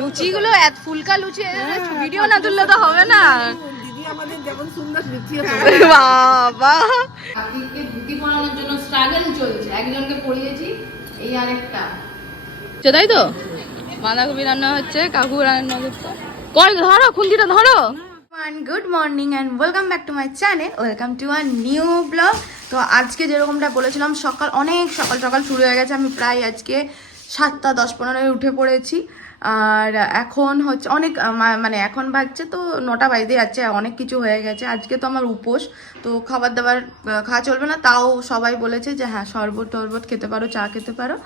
লুচিগুলো এত ফুলকা লুচি, ভিডিও না তুললে তো হবে না। আমাদের যেমন সুন্দর লুচি বাবা কাকিকে ধুতি পরানোর জন্য স্ট্রাগল চলছে। একজনকে পরিয়েছি, এই আরেকটা তাই তো। বাঁধাকপি রান্না হচ্ছে, কাকু রান্না করছে। কল ধরো, খুন্তিটা ধরো। Good morning and welcome back to my channel, welcome to a new blog. তো আজকে যেরকমটা বলেছিলাম, অনেক সকাল সকাল শুরু হয়ে গেছে। আমি প্রায় আজকে 7টা 10-15 উঠে পড়েছি। আর এখন হচ্ছে অনেক মানে এখন বাজছে তো 9টা বাজতে যাচ্ছে, অনেক কিছু হয়ে গেছে। আজকে তো আমার উপোস, তো খাবার দাবার খাওয়া চলবে না। তাও সবাই বলেছে যে হ্যাঁ শরবত টরবত খেতে পারো, চা খেতে পারো।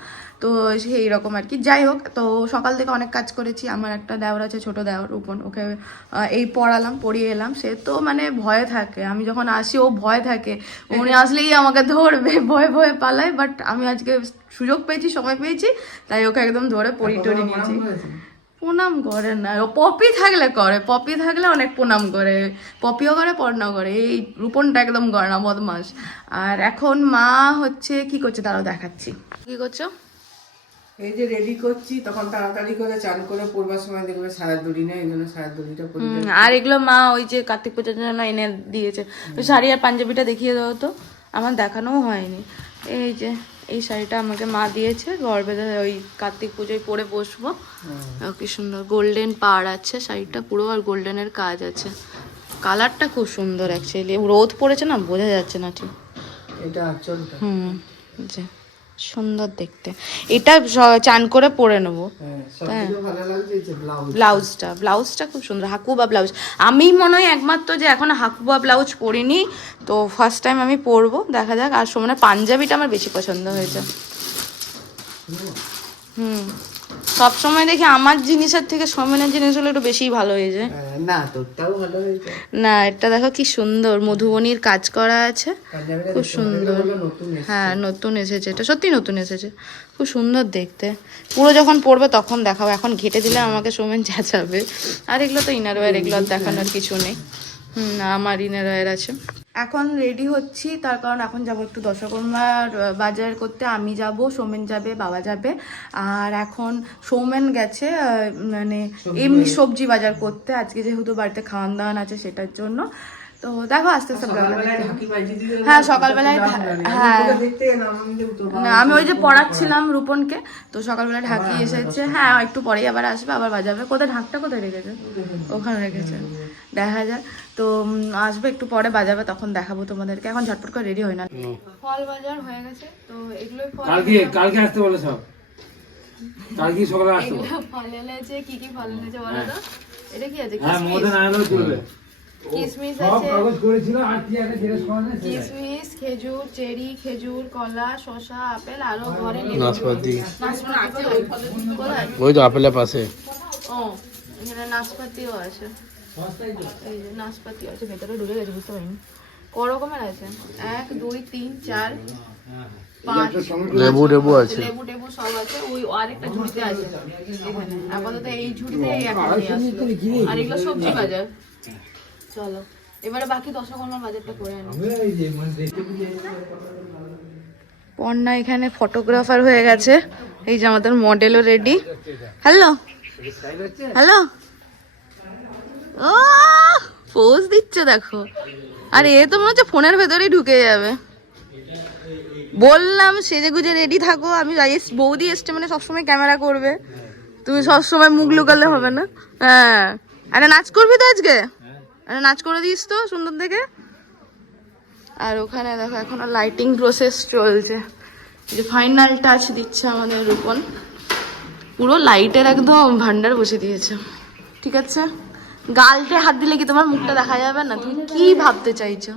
তো সেই রকম আর কি। যাই হোক, তো সকাল থেকে অনেক কাজ করেছি। আমার একটা দেওর আছে, ছোটো দেওর, উপন, ওকে এই পড়িয়ে এলাম। সে তো মানে ভয়ে থাকে, আমি যখন আসি ও ভয় থাকে। উনি আসলেই আমাকে ধরবে, ভয়ে ভয়ে পালায়। বাট আমি আজকে সুযোগ পেয়েছি, সময় পেয়েছি, তাই ওকে একদম ধরে পড়ি নিয়েছি। প্রণাম করে না, ও পপি থাকলে করে, পপি থাকলে অনেক প্রণাম করে, পপিও করে পড়নাও করে। এই রূপনটা একদম করে না, বদমাস। আর এখন মা হচ্ছে কি করছে তারাও দেখাচ্ছি। কি করছো? এই যে রেডি করছি, তখন তাড়াতাড়ি করে চান করে পড়বার সময় দেখবে সারার দড়ি নেই, এই জন্য সারার দড়িটা পরে। আর এগুলো মা ওই যে কার্তিক পুজোর জন্য এনে দিয়েছে। তো শাড়ি আর পাঞ্জাবিটা দেখিয়ে দাও তো, আমার দেখানোও হয়নি। এই যে এই শাড়িটা আমাকে মা দিয়েছে, গর্বে ওই কার্তিক পুজোয় পরে বসবো। কি সুন্দর গোল্ডেন পাড় আছে শাড়িটা পুরো, আর গোল্ডেনের কাজ আছে। কালারটা খুব সুন্দর অ্যাকচুয়ালি, রোদ পড়েছে না, বোঝা যাচ্ছে না ঠিক। এটা আঁচলটা যে সুন্দর দেখতে। এটা চান করে পরে নেবো। ব্লাউজটা খুব সুন্দর, হাকুবা ব্লাউজ। আমি মনে হয় একমাত্র যে এখন হাকুবা ব্লাউজ পরিনি, তো ফার্স্ট টাইম আমি পরবো, দেখা যাক। আর সোমনে পাঞ্জাবিটা আমার বেশি পছন্দ হয়েছে। সব সময় দেখি আমার জিনিসের থেকে সোমেনের জিনিসগুলো একটু বেশিই ভালো হয়েছে। না এটা দেখো কি সুন্দর, মধুবনীর কাজ করা আছে, খুব সুন্দর। হ্যাঁ নতুন এসেছে, এটা সত্যি নতুন এসেছে, খুব সুন্দর দেখতে। পুরো যখন পরবে তখন দেখাবো, এখন ঘেটে দিলে আমাকে সোমেন চেঁচাবে। আর এগুলো তো ইনার ওয়্যার, এগুলো দেখানোর কিছু নেই। আমার ইনার ওয়্যার আছে। এখন রেডি হচ্ছি, তার কারণ এখন যাবো একটু দশকর্মার বাজার করতে। আমি যাব, সৌমেন যাবে, বাবা যাবে। আর এখন সৌমেন গেছে মানে এমনি সবজি বাজার করতে, আজকে যেহেতু বাড়িতে খাওয়ান দাওয়ান আছে সেটার জন্য। তো দেখো আস্তে আস্তে। হ্যাঁ সকালবেলায়, হ্যাঁ না আমি ওই যে পড়াচ্ছিলাম রূপনকে, তো সকালবেলায় ঢাকি এসেছে। হ্যাঁ একটু পরেই আবার আসবে, আবার বাজাবে। কোথায় ঢাকটা কোথায় রেখেছে? ওখানে রেখেছে, দেখা যায়। তো আসবে একটু পরে, বাজাবে, তখন দেখাবো তোমাদেরকে। এখন ঝটপট করে রেডি হয় না। ফল বাজার হয়ে গেছে, তো এগুলোই কালকে আসতে বলে সব। কালকে সকালে আসতে বলে। ফল এনেছে, কি কি ফল এনেছে বলো তো? এটা কি আছে? হ্যাঁ মদন আয়নো চলবে। কিশমিশ আছে, কাগজ করেছিল, আর কি আছে জিজ্ঞেস করা নেই। কিশমিশ, খেজুর, চেরি, খেজুর, কলা, শসা, আপেল, আরো ঘরে নাশপাতি। কোথায়? ওই তো আপেলের পাশে। ও এখানে নাশপাতিও আছে, এই যে নাশপাতি আছে, ভেতরে ঢুকে গেছে, বুঝতে পারিনি। ক রকমের আছে? 1 2 3 4 5 লেবু টেবু আছে, লেবু টেবু সব আছে। ওই আরেকটা ঝুড়িতে আছে এখানে, আপাতত এই ঝুড়িতে এই একটা নিয়ে আসলো। আর এগুলো সবজি বাজার। চলো এবারে বাকি দশকর্মার বাজারটা করে আনি। পর্ণা এখানে ফটোগ্রাফার হয়ে গেছে, এই যে আমাদের মডেলও রেডি। হ্যালো হ্যালো, ও পোজ দিচ্ছে দেখো। আর এ তো মনে হচ্ছে ফোনের ভেতরেই ঢুকে যাবে। বললাম সেজে গুজে রেডি থাকো, আমি বৌদি এসছে মানে সবসময় ক্যামেরা করবে, তুমি সবসময় মুখ লুকালে হবে না। হ্যাঁ আরে নাচ করবি তো আজকে? আরে নাচ করে দিস তো সুন্দর দেখে। আর ওখানে দেখো এখনো লাইটিং প্রসেস চলছে, যে ফাইনাল টাচ দিচ্ছে আমাদের রূপন। পুরো লাইটের একদম ভান্ডার বসে দিয়েছে। ঠিক আছে, গালটে হাত দিলে কি তোমার মুখটা দেখা যাবে না? তুমি কি ভাবতে চাইছো?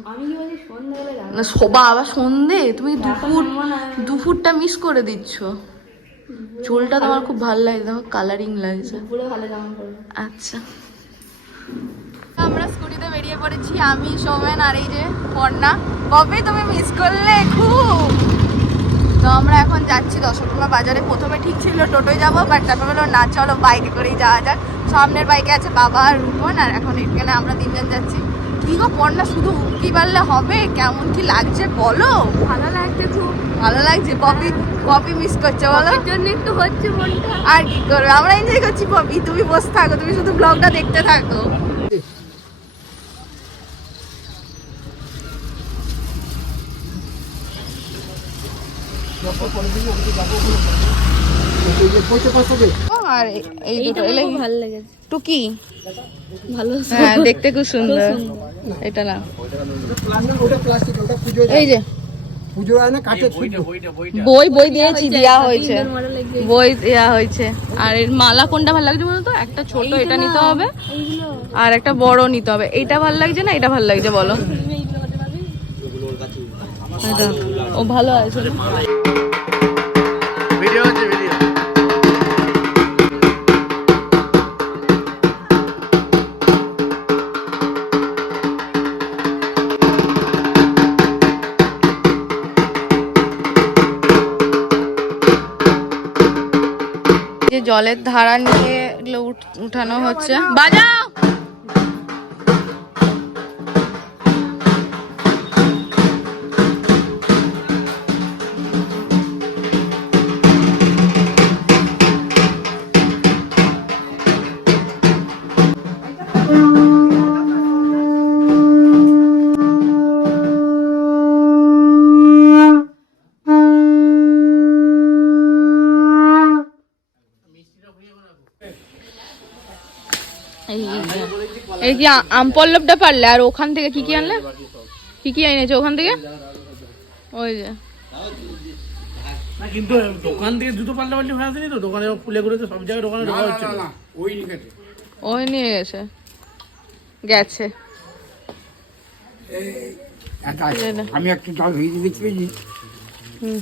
না শোভা আবার সন্ধে, তুমি দুপুরটা মিস করে দিচ্ছ। চুলটা তোমার খুব ভালো লাগে, দেখো কালারিং লাগছে। আচ্ছা আমরা স্কুটিতে বেরিয়ে পড়েছি, আমি, সোমেন আর এই যে পর্ণা। কবে তুমি মিস করলে খুব। তো আমরা এখন যাচ্ছি দশকর্মা বাজারে। প্রথমে ঠিক ছিল টোটোয় যাবো, বাট তারপর বললো না চলো বাইকে করেই যাওয়া যাক। সামনের বাইকে আছে বাবা আর রূপন, আর এখন এখানে আমরা 3 জন যাচ্ছি। কি গো পর্ণা, শুধু উঠকি পারলে হবে? কেমন কি লাগছে বলো? ভালো লাগছে খুব। ভালো লাগছে। পপি পপি মিস করছে বলো, জন্য একটু হচ্ছে মনটা। আর কি করবে, আমরা এনজয় করছি। পপি তুমি বসে থাকো, তুমি শুধু ব্লগটা দেখতে থাকো। আর এই দুটো এলে ভালো লেগেছে, টুকি ভালো। হ্যাঁ দেখতে খুব সুন্দর। এটা না, এই যে বই বই দিয়েছি, দেওয়া হয়েছে, বই দেওয়া হয়েছে। আর এর মালা কোনটা ভালো লাগছে বলো তো? একটা ছোট এটা নিতে হবে আর একটা বড় নিতে হবে। এইটা ভালো লাগছে না এটা ভালো লাগছে বলো? এটা ও ভালো আছে। ভিডিও আছে ভিডিও। যে জলের ধারা নিয়ে এগুলো উঠানো হচ্ছে। বাজাও। এই কি আম পল্লবটা পারলে, আর ওখান থেকে কি কি আনলে? কি কি এনেছো ওখান থেকে? ওই যে না কিন্তু দোকান থেকে জুতো পাল্টাপাল্টি হয়ে আসেনি তো, দোকানে খুলে ঘুরে তো সব জায়গায় দোকানে ঢোকা হচ্ছে না। ওই নিয়ে গেছে। আমি একটু জল ভিজে দেখতে পেয়েছি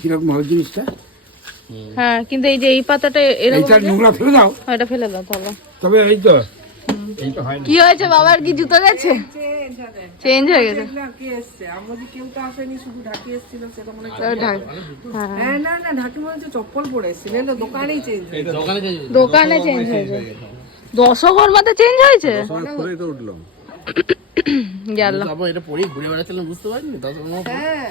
কিরকম ভালো জিনিসটা। হ্যাঁ কিন্তু এই যে এই পাতাটা এরকম, এইটা নোংরা ফেলে দাও, এটা ফেলে দাও তাহলে। তবে এই তো এইটা হয় না। কি হয়েছে বাবার, কি জুতো গেছে? চেঞ্জ হয়ে গেছে। ঢাকি এসছে, আমাদের কেউ তো আসেনি, শুধু ঢাকি এসেছিল। সেটা মনে হ্যাঁ হ্যাঁ না না, ঢাকি মনে হচ্ছে চপ্পল পরে এসেছিল, না দোকানেই চেঞ্জ হয়েছে। দোকানে চেঞ্জ হয়েছে, দশকর্মাতে চেঞ্জ হয়েছে। গেল এটা পরে ঘুরে বেড়াচ্ছিলাম, বুঝতে পারিনি। হ্যাঁ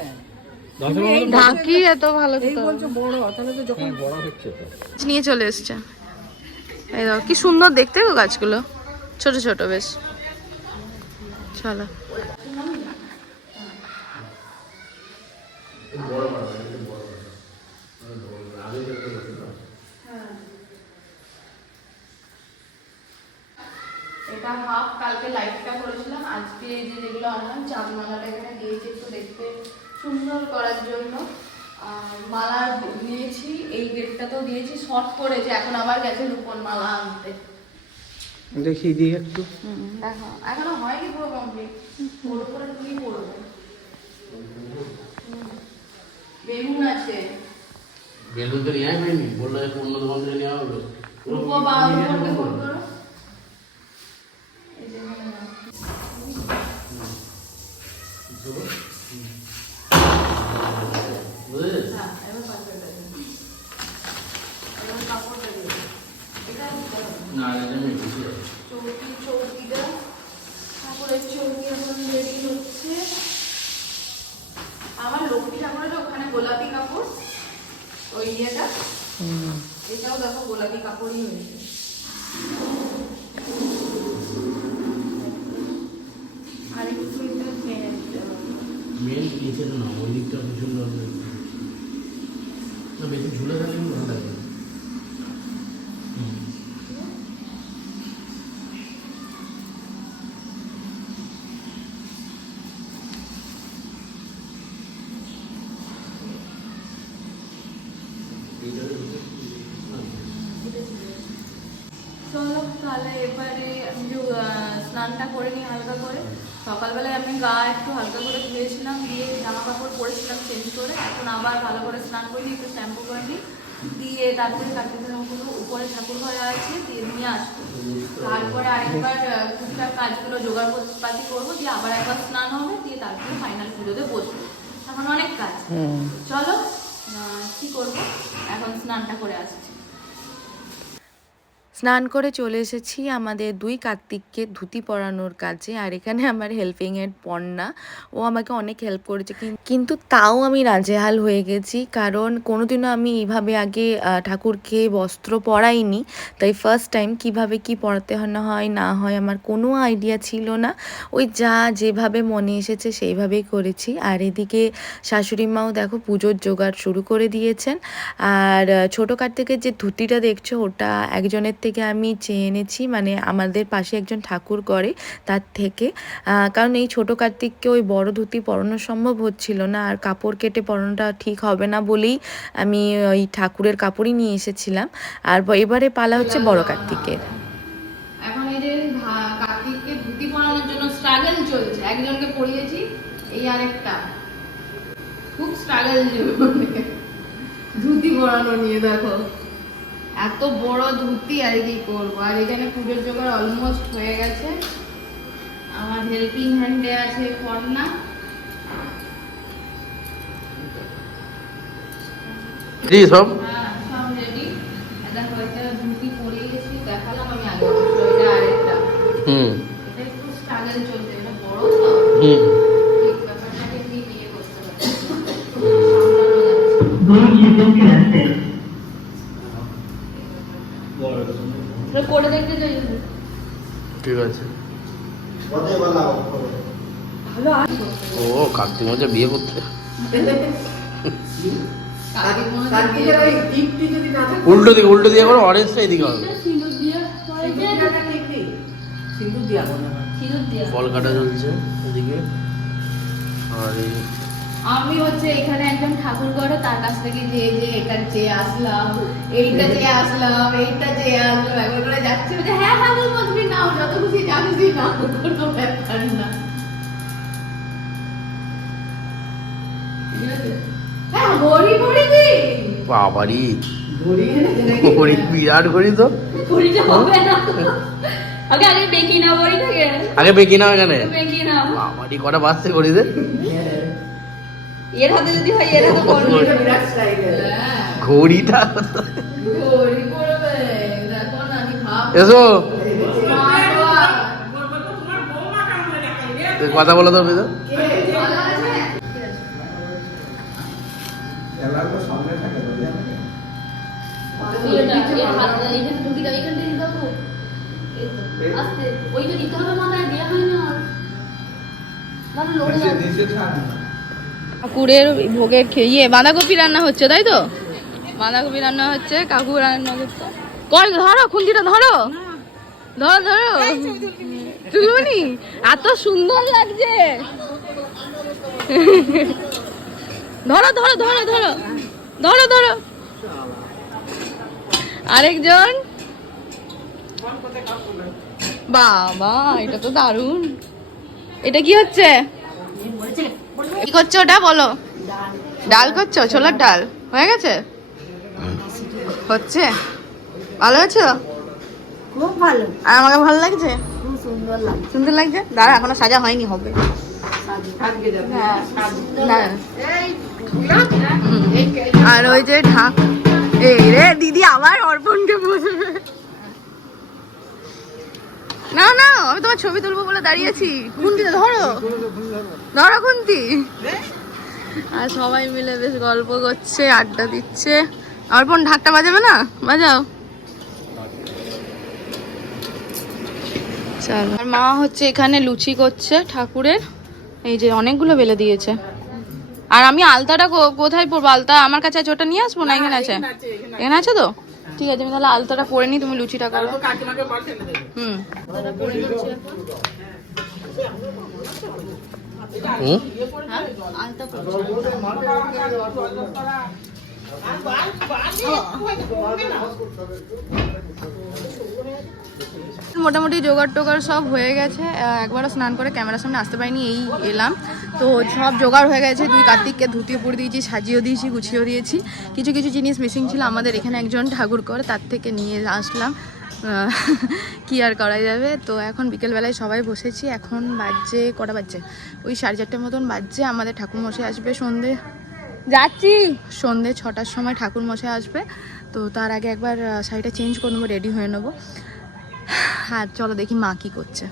ঢাকি এত ভালো এই বলছো বড়, তাহলে তো যখন নিয়ে চলে এসছে। এই দেখো কি সুন্দর দেখতে গো গাছগুলো, ছোট ছোট বেশ। চলো এটা হাফ, কালকে লাইটটা করেছিলাম, আজকে এই যে যেগুলো আনলাম চাঁদমালাটা এখানে দিয়েছি একটু দেখতে সুন্দর করার জন্য। আর মালা দিয়েছি, এই গেটটাতেও দিয়েছি, শর্ট করেছে, এখন আবার গেছে রূপন মালা আনতে। দেখিয়ে দিই একটু। দেখো এখনো হয়নি পুরো কমপ্লিট, ওর উপরে কি করবে? বেলুন আছে, বেলুন তো নিয়ে আসবেনি, বললো অন্য দোকান থেকে নেওয়া হবে। রূপো বা রূপনকে ফোন করো। এই যে হ্যাঁ, এবার পারফেক্ট আছে। এবার কাপড়টা দিয়ে এটা না এটা আমি বুঝি না। চৌকিটা ঠাকুরের চৌকি এখন রেডি হচ্ছে। আমার লক্ষ্মী ঠাকুরের ওখানে গোলাপি কাপড়, ওই ইয়েটা, এটাও দেখো গোলাপি কাপড়ই হয়েছে। আর একটু এটা মেনে দিতে হবে। মেন নিচে না, ওই দিকটা প্রচন্ড না, বেশি ঝুলে থাকলে কিন্তু ভালো লাগে। চলো তাহলে এবারে আমি যে স্নানটা করে নিই হালকা করে। সকালবেলায় আমি গা একটু হালকা করে ধুয়েছিলাম, দিয়ে জামা কাপড় পরেছিলাম চেঞ্জ করে, এখন আবার ভালো করে স্নান করে নিই, একটু শ্যাম্পু করে নিই, দিয়ে তারপরে কার্তিকের ওগুলো উপরে ঠাকুর ঘরে আছে দিয়ে নিয়ে আসবো। তারপরে আরেকবার টুকটাক কাজগুলো জোগাড়পাতি করবো, দিয়ে আবার একবার স্নান হবে, দিয়ে তারপরে ফাইনাল পুজোতে বসবো। এখন অনেক কাজ। চলো কি করবো, এখন স্নানটা করে আসছি। স্নান করে চলে এসেছি আমাদের দুই কার্তিককে ধুতি পরানোর কাজে। আর এখানে আমার হেল্পিং এর পর্ণা, ও আমাকে অনেক হেল্প করেছে, কিন্তু তাও আমি নাজেহাল হয়ে গেছি, কারণ কোনোদিনও আমি এইভাবে আগে ঠাকুরকে বস্ত্র পরাইনি। তাই ফার্স্ট টাইম কিভাবে কি পরাতে হয় না হয় আমার কোনো আইডিয়া ছিল না। ওই যেভাবে মনে এসেছে সেইভাবেই করেছি। আর এদিকে শাশুড়ি মাও দেখো পুজোর জোগাড় শুরু করে দিয়েছেন। আর ছোটো কার্তিকের যে ধুতিটা দেখছো ওটা একজনের থেকে আমি চেয়ে এনেছি, মানে আমাদের পাশে একজন ঠাকুর করে তার থেকে, কারণ এই ছোটো কার্তিককে ওই বড় ধুতি পরানো সম্ভব হচ্ছিল না, আর কাপড় কেটে পরানোটা ঠিক হবে না বলেই আমি ওই ঠাকুরের কাপড়ই নিয়ে এসেছিলাম। আর এবারে পালা হচ্ছে বড় কার্তিকের। এখন এই যে কার্তিককে ধুতি পরানোর জন্য স্ট্রাগল চলছে, একজনকে পরিয়েছি, এই আরেকটা খুব স্ট্রাগল ধুতি পরানো নিয়ে। দেখো এত বড় ধুতি, আর কি করবো। আর এখানে পুজোর জোগাড় অলমোস্ট হয়ে গেছে। আমার হেল্পিং হ্যান্ডে আছে পর্ণা। সব হ্যাঁ সব রেডি। এটা হয়তো ধুতি পরিয়ে গেছি, দেখালাম আমি আগে, এটা আরেকটা। এটা একটু স্ট্রাগল চলছে, এটা বড় তো, ঠিক ব্যাপারটাকে নিয়ে করতে পারছি, করে দেখতে চাই। ঠিক আছে। ও কার্তিক মাসে বিয়ে করতে উল্টো দিয়ে করো, অরেঞ্জটা এদিকে হবে। ফল কাটা চলছে এদিকে। আর আমি হচ্ছে এখানে একজন ঠাকুর করে, তার কাছ থেকে যে এটা চেয়ে আসলাম, এইটা চেয়ে আসলাম, এইটা চেয়ে আসলাম, একবার করে যাচ্ছে, হ্যাঁ ঠাকুর মন্ত্রী নাও, যত খুশি যা খুশি নাও, কোনো ব্যাপার না। হ্যাঁ ঘড়ি ঘড়ি দি বাবারি ঘড়ি, বিরাট ঘড়ি তো। ঘড়িটা হবে না, আগে বেকি না বড়ি থাকে, আগে বেকি নাও এখানে। বেকি না বাবারি কটা বাজছে ঘড়িতে? এর হাতে যদি হয় এর হাতে করবে। ঘড়িটা ঘড়ি পড়বে, দেখো না আমি ভাব এসো কথা বলো তো। ঠাকুরের ভোগের খেয়ে বাঁধাকপি রান্না হচ্ছে, তাই তো? বাঁধাকপি রান্না হচ্ছে, কাকু রান্না করছে। ধরো খুন্তিটা, ধরো ধরো ধরো, তুলুনি, এত সুন্দর লাগছে। ধরো ধরো ধরো ধরো ধরো ধরো। আরেকজন, বাবা এটা তো দারুণ। এটা কি হচ্ছে, কি করছো ওটা বলো? ডাল করছো, ছোলার ডাল হয়ে গেছে? হচ্ছে ভালো হয়েছে? খুব ভালো, আর আমাকে ভালো লাগছে, খুব সুন্দর লাগছে। সুন্দর লাগছে। দাঁড়া এখনো সাজা হয়নি, হবে। আর ওই যে ঢাক, এই রে দিদি আবার অর্পণকে বসবে। না না আমি তোমার ছবি তুলবো বলে দাঁড়িয়েছি। খুন্তিটা ধরো, ধরো খুন্তি। আর সবাই মিলে বেশ গল্প করছে, আড্ডা দিচ্ছে। অর্পণ ঢাকটা বাজাবে না? বাজাও। চলো। আর মা হচ্ছে এখানে লুচি করছে ঠাকুরের, এই যে অনেকগুলো বেলে দিয়েছে। আর আমি আলতাটা কোথায় পরবো? আলতা আমার কাছে আছে, ওটা নিয়ে আসবো না? এখানে আছে, এখানে আছে তো? ঠিক আছে, আমি তাহলে আলতাটা পরে নি, তুমি লুচিটা করো। হুম আলতা মোটামুটি জোগাড় টোগাড় সব হয়ে গেছে। একবারও স্নান করে ক্যামেরার সামনে আসতে পারিনি, এই এলাম তো। সব জোগাড় হয়ে গেছে, দুই কার্তিককে ধুতি পরে দিয়েছি, সাজিয়েও দিয়েছি, গুছিয়েও দিয়েছি। কিছু কিছু জিনিস মিসিং ছিল, আমাদের এখানে একজন ঠাকুর করে, তার থেকে নিয়ে আসলাম। কি আর করা যাবে। তো এখন বিকেলবেলায় সবাই বসেছি। এখন বাজছে কটা বাজছে? ওই 4:30 মতন বাজছে। আমাদের ঠাকুরমশাই আসবে সন্ধে, যাচ্ছি সন্ধে 6টার সময় ঠাকুরমশাই আসবে। তো তার আগে একবার শাড়িটা চেঞ্জ করে নেবো, রেডি হয়ে নেবো। হ্যাঁ চলো দেখি মা কি করছে।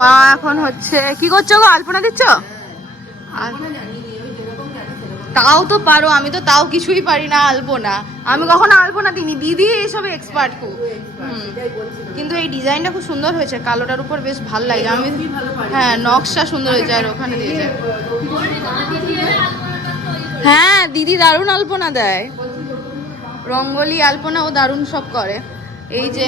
মা এখন হচ্ছে কি করছো গো? আলপনা দিচ্ছ? তাও তো পারো, আমি তো তাও কিছুই পারি না আলপনা। আমি কখনো আলপনা দিইনি, দিদি এইসবে এক্সপার্ট খুব। কিন্তু এই ডিজাইনটা খুব সুন্দর হয়েছে, কালোটার উপর বেশ ভালো লাগে। আমি হ্যাঁ নকশা সুন্দর হয়েছে, আর ওখানে দিয়েছে। হ্যাঁ দিদি দারুণ আলপনা দেয়, রঙ্গোলি আলপনা ও দারুণ সব করে। এই যে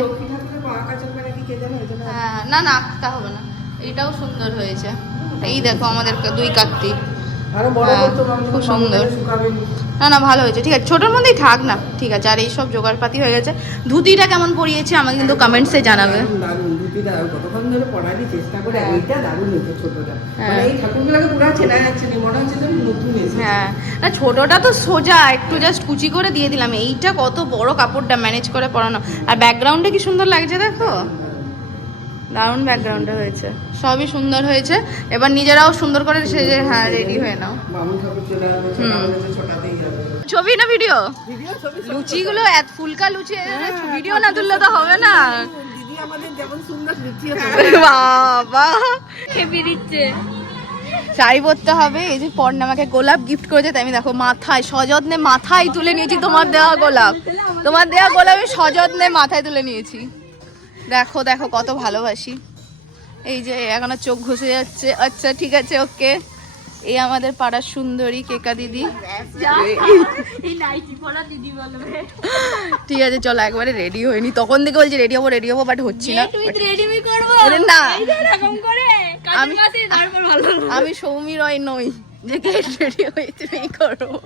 হ্যাঁ না না আঁকতে হবে না, এইটাও সুন্দর হয়েছে। এই দেখো আমাদের 2 কার্তিক, খুব সুন্দর। না না ভালো হয়েছে, ঠিক আছে, ছোটোর মধ্যেই থাক না, ঠিক আছে। আর এই সব জোগাড়পাতি হয়ে গেছে। ধুতিটা কেমন পরিয়েছে আমাকে কিন্তু কমেন্টসে জানাবে। কতক্ষণ ধরে পড়ারই চেষ্টা করে, এইটা দারুণ হয়েছে ছোটটা। মানে এই ঠাকুরগুলোকে পুরো চেনা যাচ্ছে না, মনে হচ্ছে যেন নতুন এসেছে। হ্যাঁ না ছোটটা তো সোজা, একটু জাস্ট কুচি করে দিয়ে দিলাম। এইটা কত বড় কাপড়টা ম্যানেজ করে পরানো, আর ব্যাকগ্রাউন্ডে কি সুন্দর লাগছে দেখো, দারুণ ব্যাকগ্রাউন্ডে হয়েছে, সবই সুন্দর হয়েছে। এবার নিজেরাও সুন্দর করে সেজে হ্যাঁ রেডি হয়ে নাও। ছবি না ভিডিও? লুচিগুলো এত ফুলকা লুচি, ভিডিও না তুললে তো হবে না। দিদি আমাদের যেমন সুন্দর লুচি বাবা খেপে দিচ্ছে। শাড়ি পরতে হবে। এই যে পর্ণা আমাকে গোলাপ গিফট করেছে, তাই আমি দেখো মাথায় সযত্নে মাথায় তুলে নিয়েছি তোমার দেওয়া গোলাপ। তোমার দেওয়া গোলাপ আমি সযত্নে মাথায় তুলে নিয়েছি। দেখো দেখো কত ভালোবাসি। এই যে এখনো চোখ ঘষে যাচ্ছে। আচ্ছা ঠিক আছে ওকে। এই আমাদের পাড়ার সুন্দরী কেকা দিদি। এই নাইটি পরা দিদি বলবে। ঠিক আছে চলো একবারে রেডি হইনি, তখন থেকে বলছি রেডি হবো বাট হচ্ছি না। তুই রেডি করব না এরকম করে আমি কাছে তারপর ভালো। আমি সৌমি রয় নই যে গেট রেডি হয়ে তুমি করবো।